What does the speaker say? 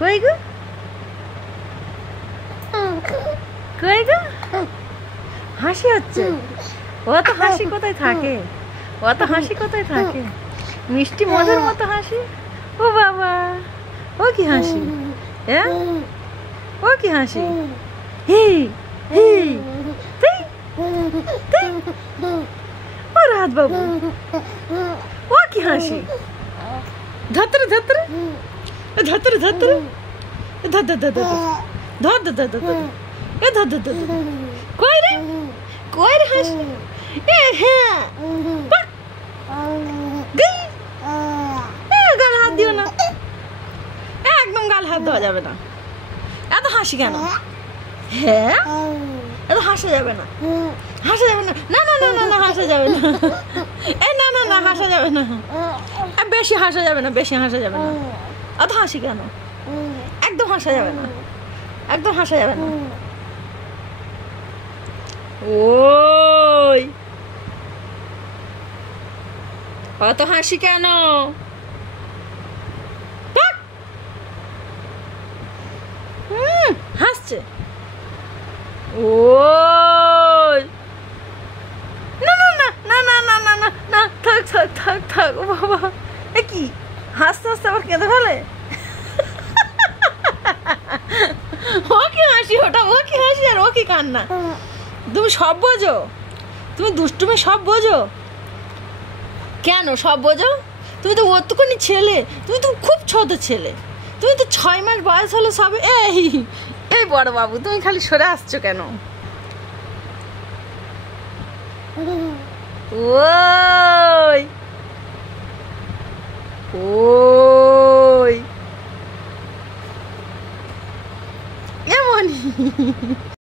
কই গো কই গো হাসি হচ্ছে ও তো হাসি কোথায় থাকে ও তো হাসি কোথায় থাকে মিষ্টি মধুর মতো হাসি ও বাবা ও কি হাসি হ্যাঁ ও কি হাসি হি হি তুই তুই ও রাত বাবু ও কি হাসি ধত্রে ধত্রে ধত্রে ধত্রে ধর ধর ধর ধর ধর ধর ধর ধর এ ধর ধর ধর কই রে হাসি এ হ্যাঁ গাল হাত দিও না একদম গাল হাত দেওয়া যাবে না এত হাসি কেন হ্যাঁ এত হাসা যাবে না হাসা যাবে না না না না না না হাসা যাবে না এই না না না হাসা যাবে না বেশি হাসা যাবে না বেশি হাসা যাবে না এত হাসি কেন একদম হাসা যাবে না একদম হাসা যাবে না ওই অত হাসি কেন হাসছে ওই না না না না না না না না না থাক থাক থাক থাক ও বাবা এ কি হাসতে হাসতে আবার কেঁদে ফেলে ও কি হাসি ওটা ও কি হাসি আর ও কি কান্না তুমি সব বোঝো তুমি দুষ্টুমি সব বোঝো কেন সব বোঝো তুমি তো অতটুকুনি ছেলে তুমি তো খুব ছোট ছেলে তুমি তো 6 মাস বয়স হলো সবে এই বড় বাবু তুমি খালি সরে আসছো কেন ওই ওই এমনই